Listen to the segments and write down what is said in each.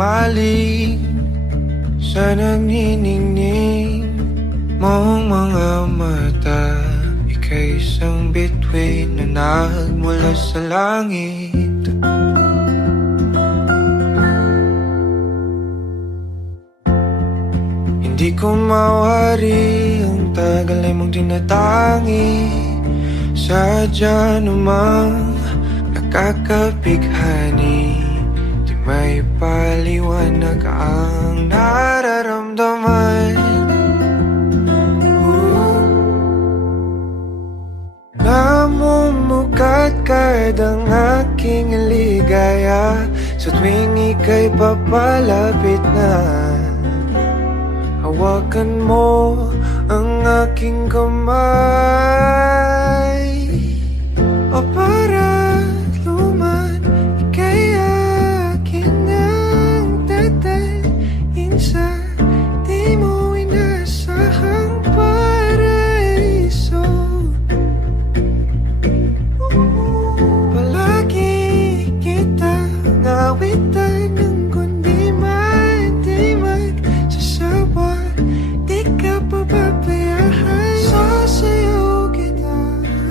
humaling sa nagniningning mong mga mata. Ika'y isang bituin na nagmula sa langit. Hindi ko mawari ang tagal ay mong tinatangi. Sadya namang nakakabighani, di may paliwanag ang nararamdaman. Namumukadkad ang aking ligaya sa tuwing ika'y papalapit na. Hawakan mo ang aking kamay, o para luman, ika'y akin ang dadalhin sa di mo inasahang paraiso. Palagi kitang awitan ng kundi man di magsasawa. Di ka pababayaan, sasayaw kita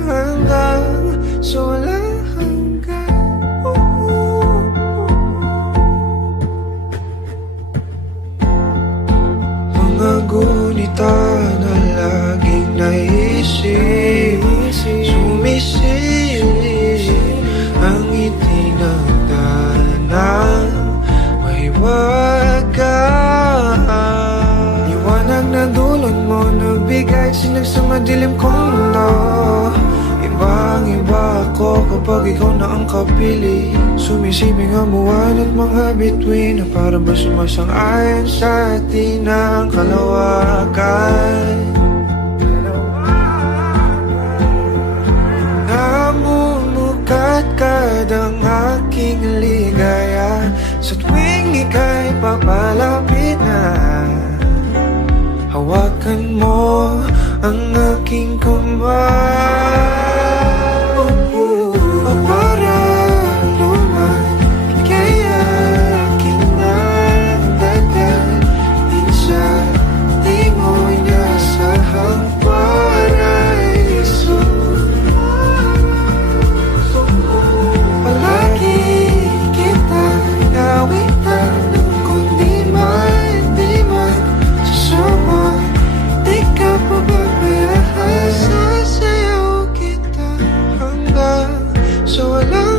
hanggang sa walang hanggan. Mga gunita na laging naisip, sumisilip ang ngiti ng tanang may wagas. Liwanag na dulot mo, nagbigay sinag sa madilim kong mundo. Ibang-iba ako kapag ikaw na ang kapili. Sumisiping ang buwan at mga bituin na para ba sumasang-ayon sa atin ang kalawakan. Namumukadkad ang aking ligaya sa tuwing ika'y papalapit na. Hawakan mo ang aking kamay, o para luman, ika'y akin ang dadalhin sa di mo inasahang paraiso. Palagi kitang awitan ng kundi man di magsasawa. Di ka pababayaan, sasayaw kita hanggang sa walang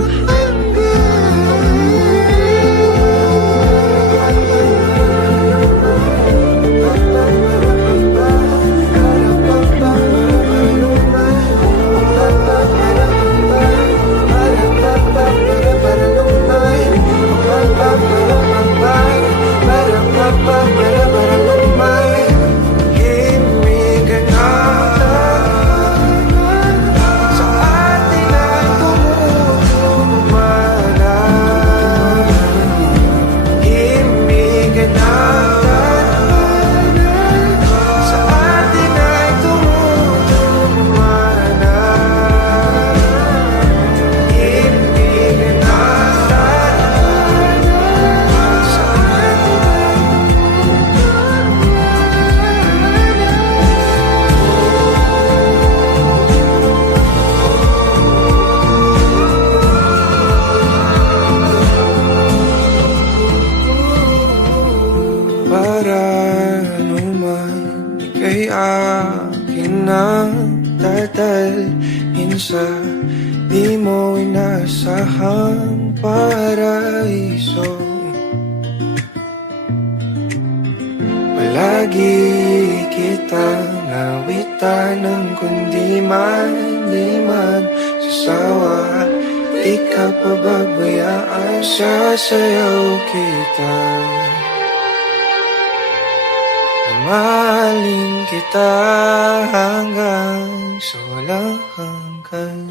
dadalhin sa di mo inasahang paraiso. Palagi kitang awitan ng kundi man di magsasawa. Di ka pababayaan, sasayaw kita. Mahalin kita hanggang sa walang hanggan.